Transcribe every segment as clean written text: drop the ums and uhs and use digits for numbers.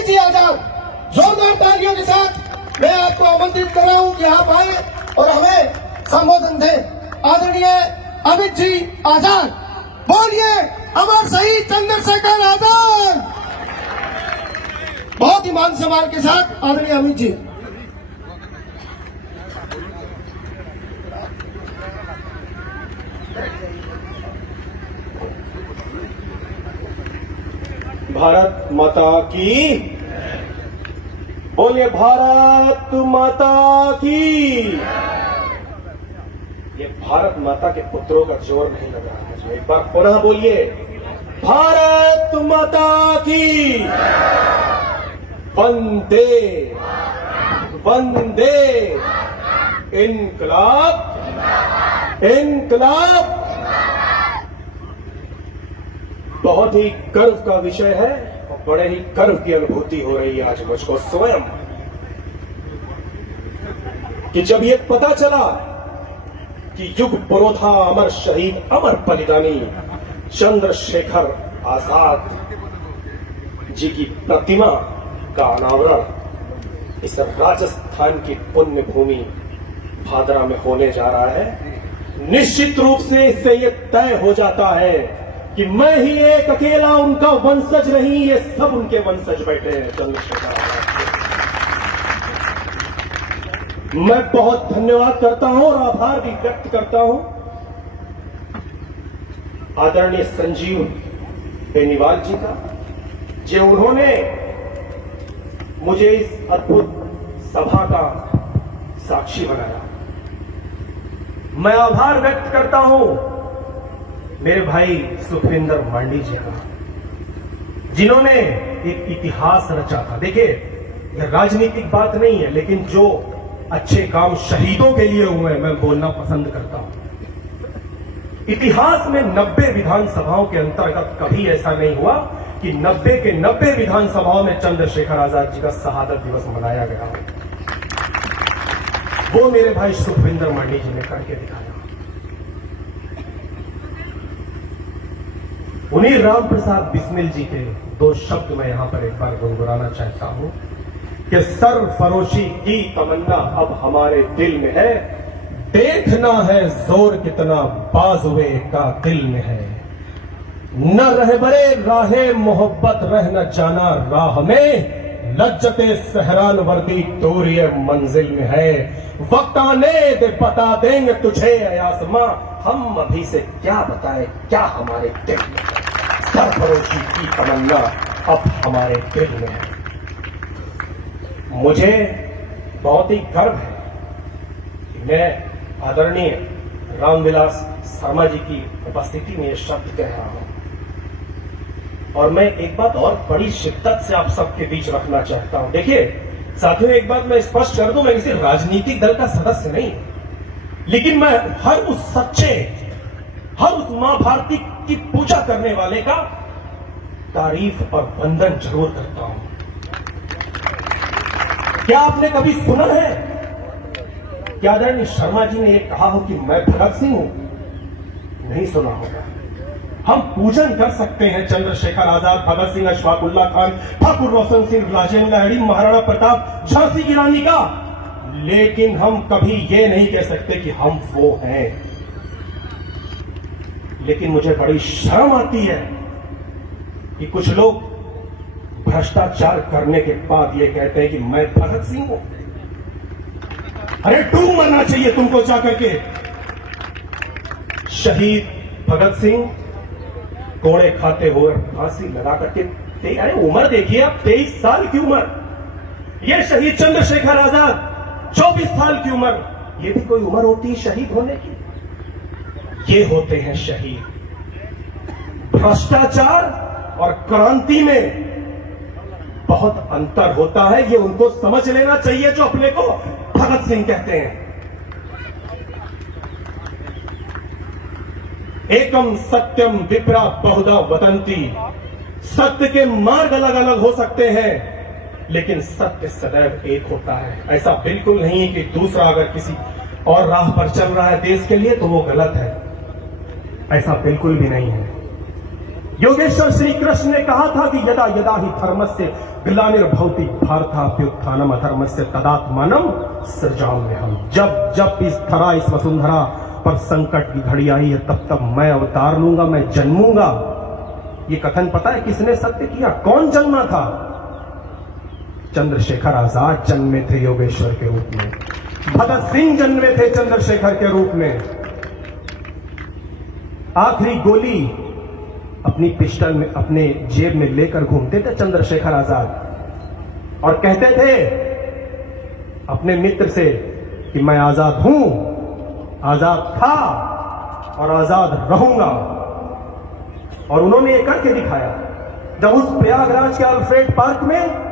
अमित जी आजाद, जोरदार तालियों के साथ मैं आपको आमंत्रित कर रहा हूं कि आप आए और हमें संबोधन दें। आदरणीय अमित जी आजाद, बोलिए अमर शहीद चंद्रशेखर आजाद। बहुत ही मान सम्मान के साथ आदरणीय अमित जी। भारत माता की, बोलिए भारत माता की। ये भारत माता के पुत्रों का जोर नहीं लग रहा है। एक बार पुनः बोलिए, भारत माता की। वंदे वंदे इनकलाब इनकलाब। बहुत ही गर्व का विषय है और बड़े ही गर्व की अनुभूति हो रही है आज मुझको स्वयं कि जब ये पता चला कि युग पुरोधा अमर शहीद अमर बलिदानी चंद्रशेखर आजाद जी की प्रतिमा का अनावरण इस राजस्थान की पुण्य भूमि भादरा में होने जा रहा है। निश्चित रूप से इससे ये तय हो जाता है कि मैं ही एक अकेला उनका वंशज नहीं, ये सब उनके वंशज बैठे हैं चंद्रशेखर आजाद। मैं बहुत धन्यवाद करता हूं और आभार भी व्यक्त करता हूं आदरणीय संजीव बेनीवाल जी का, जो उन्होंने मुझे इस अद्भुत सभा का साक्षी बनाया। मैं आभार व्यक्त करता हूं मेरे भाई सुखविंदर मांडी जी का, जिन्होंने एक इतिहास रचा था। देखिए, यह राजनीतिक बात नहीं है, लेकिन जो अच्छे काम शहीदों के लिए हुए मैं बोलना पसंद करता हूं। इतिहास में 90 विधानसभाओं के अंतर्गत कभी ऐसा नहीं हुआ कि 90 के 90 विधानसभाओं में चंद्रशेखर आजाद जी का शहादत दिवस मनाया गया हो। वो मेरे भाई सुखविंदर मांडी जी ने करके दिखाया। उन्हीं राम प्रसाद बिस्मिल जी के 2 शब्द मैं यहां पर एक बार गुनगुनाना चाहता हूं कि सरफरोशी की तमन्ना अब हमारे दिल में है, देखना है जोर कितना बाजुए का दिल में है। न रहबरे राहे मोहब्बत रह न जाना राह में, लज्जते सहरान वर्दी दूरिये मंजिल में है। वक्त आने दे बता देंगे तुझे आसमां, हम अभी से क्या बताएं क्या हमारे दिल में है। सरफरोशी की तमन्ना अब हमारे दिल में है। मुझे बहुत ही गर्व है कि मैं आदरणीय रामविलास शर्मा जी की उपस्थिति में ये शब्द कह रहा हूं। और मैं एक बात और बड़ी शिद्दत से आप सबके बीच रखना चाहता हूं। देखिए साथियों, एक बात मैं स्पष्ट कर दूं, मैं किसी राजनीतिक दल का सदस्य नहीं, लेकिन मैं हर उस सच्चे, हर उस मां भारती की पूजा करने वाले का तारीफ और वंदन जरूर करता हूं। क्या आपने कभी सुना है कि आदरणीय शर्मा जी ने कहा हो कि मैं भगत सिंह हूं? नहीं सुना होगा। हम पूजन कर सकते हैं चंद्रशेखर आजाद, भगत सिंह, अशफाकुल्ला खान, ठाकुर रोशन सिंह, राजेंद्र लाहिड़ी, महाराणा प्रताप, झांसी की रानी का, लेकिन हम कभी ये नहीं कह सकते कि हम वो हैं। लेकिन मुझे बड़ी शर्म आती है कि कुछ लोग भ्रष्टाचार करने के बाद ये कहते हैं कि मैं भगत सिंह हूं। अरे डूब मरना चाहिए तुमको जाकर के। शहीद भगत सिंह कोड़े खाते हुए फांसी लगा करके, अरे उम्र देखिए आप, 23 साल की उम्र। ये शहीद चंद्रशेखर आजाद 24 साल की उम्र। ये भी कोई उम्र होती है शहीद होने की? ये होते हैं शहीद। भ्रष्टाचार और क्रांति में बहुत अंतर होता है, ये उनको समझ लेना चाहिए जो अपने को भगत सिंह कहते हैं। एकम सत्यम विप्रा बहुधा वदंती। सत्य के मार्ग अलग अलग हो सकते हैं, लेकिन सत्य सदैव एक होता है। ऐसा बिल्कुल नहीं है कि दूसरा अगर किसी और राह पर चल रहा है देश के लिए तो वो गलत है, ऐसा बिल्कुल भी नहीं है। योगेश्वर श्री कृष्ण ने कहा था कि यदा यदा ही धर्मस्य ग्लानिर्भवति भारताभ्युत्थानम् अधर्मस्य तदात्मानं सृजाम्यहम्। जब जब इस धरा इस वसुंधरा पर संकट की घड़ी आई है, तब तब मैं अवतार लूंगा, मैं जन्मूंगा। ये कथन पता है किसने सत्य किया? कौन जन्मा था? चंद्रशेखर आजाद जन्मे थे योगेश्वर के रूप में, भगत सिंह जन्मे थे चंद्रशेखर के रूप में। आखिरी गोली अपनी पिस्टल में अपने जेब में लेकर घूमते थे चंद्रशेखर आजाद और कहते थे अपने मित्र से कि मैं आजाद हूं, आजाद था और आजाद रहूंगा। और उन्होंने ये करके दिखाया। जब उस प्रयागराज के अल्फ्रेड पार्क में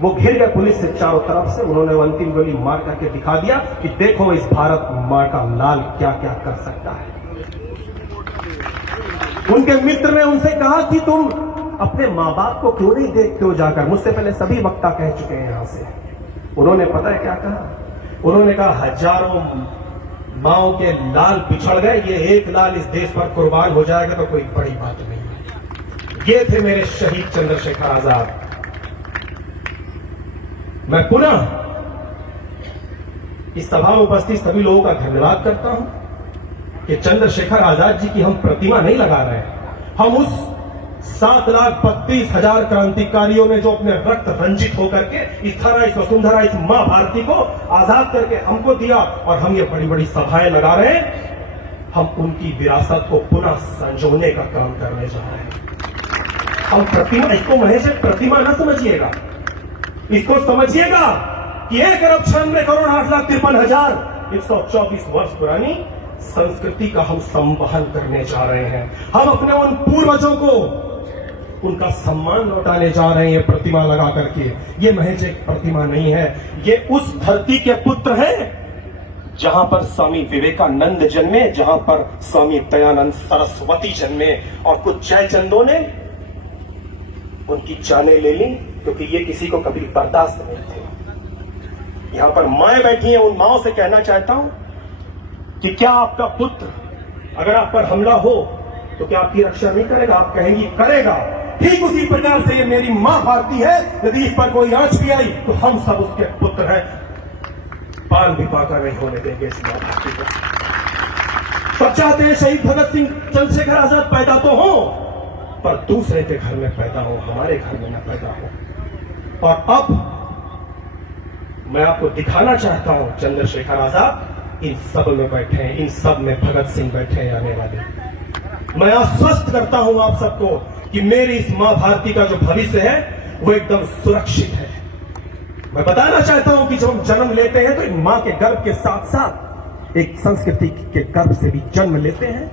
वो घिर गए पुलिस से चारों तरफ से, उन्होंने अंतिम गोली मार करके दिखा दिया कि देखो इस भारत मां का लाल क्या क्या कर सकता है। उनके मित्र ने उनसे कहा कि तुम अपने मां बाप को क्यों नहीं देखते हो जाकर? मुझसे पहले सभी वक्ता कह चुके हैं यहां से। उन्होंने पता है क्या कहा? उन्होंने कहा हजारों माओ के लाल पिछड़ गए, ये एक लाल इस देश पर कुर्बान हो जाएगा तो कोई बड़ी बात नहीं है। ये थे मेरे शहीद चंद्रशेखर आजाद। मैं पुनः इस सभा में उपस्थित सभी लोगों का धन्यवाद करता हूं कि चंद्रशेखर आजाद जी की हम प्रतिमा नहीं लगा रहे हैं। हम उस 7,32,000 क्रांतिकारियों ने जो अपने रक्त रंजित होकर के इस धरा इस वसुंधरा इस मां भारती को आजाद करके हमको दिया और हम ये बड़ी बड़ी सभाएं लगा रहे हैं, हम उनकी विरासत को पुनः संजोने का काम करने जा रहे हैं। हम प्रतिमा, इसको महेश प्रतिमा न समझिएगा, इसको समझिएगा कि 1,96,8,53,124 वर्ष पुरानी संस्कृति का हम संवहन करने जा रहे हैं। हम अपने उन पूर्वजों को उनका सम्मान लौटाने जा रहे हैं प्रतिमा लगा करके। ये महज एक प्रतिमा नहीं है, ये उस धरती के पुत्र हैं जहां पर स्वामी विवेकानंद जन्मे, जहां पर स्वामी दयानंद सरस्वती जन्मे और कुछ जयचंदों ने उनकी जानें ले ली क्योंकि ये किसी को कभी बर्दाश्त नहीं थे। यहां पर माएं बैठी हैं, उन माओं से कहना चाहता हूं कि क्या आपका पुत्र अगर आप पर हमला हो तो क्या आपकी रक्षा नहीं करेगा? आप कहेंगी करेगा। ठीक उसी प्रकार से ये मेरी मां भारती है, यदि इस पर कोई आंच भी आई तो हम सब उसके पुत्र हैं, पान भी पाकर नहीं होने देंगे इस मां भारती को। सब चाहते हैं शहीद भगत सिंह चंद्रशेखर आजाद पैदा तो हो पर दूसरे के घर में पैदा हो, हमारे घर में न पैदा हो। और अब मैं आपको दिखाना चाहता हूं चंद्रशेखर आजाद इन सब में बैठे हैं, इन सब में भगत सिंह बैठे हैं आने वाले। मैं आश्वस्त करता हूं आप सबको कि मेरी इस मां भारती का जो भविष्य है वो एकदम सुरक्षित है। मैं बताना चाहता हूं कि जब हम जन्म लेते हैं तो एक मां के गर्भ के साथ साथ एक संस्कृति के गर्भ से भी जन्म लेते हैं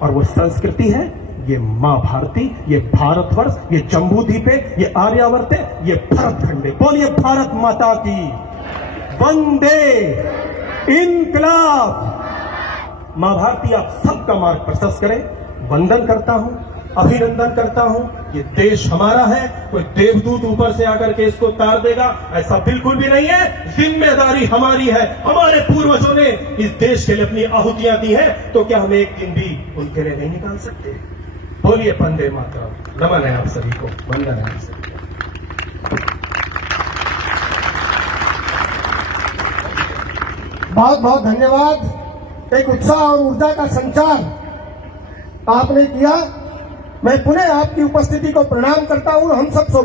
और वो संस्कृति है ये मां भारती, ये भारतवर्ष, ये जम्बूद्वीप है, ये आर्यावर्त है, ये भरतखंड है। बोलिए भारत माता की वंदे इनकलाब। मां भारती आप सबका मार्ग प्रशस्त करे। वंदन करता हूं, अभिनंदन करता हूं। ये देश हमारा है, कोई देवदूत ऊपर से आकर के इसको तार देगा ऐसा बिल्कुल भी नहीं है। जिम्मेदारी हमारी है, हमारे पूर्वजों ने इस देश के लिए अपनी आहुतियां दी हैं, तो क्या हम एक दिन भी उनके लिए नहीं निकाल सकते? बोलिए वंदे मातरम। नमन है आप सभी को, वंदन है आप सभी को। बहुत बहुत धन्यवाद। एक उत्साह और ऊर्जा का संचार आपने किया। मैं पुनः आपकी उपस्थिति को प्रणाम करता हूं। हम सब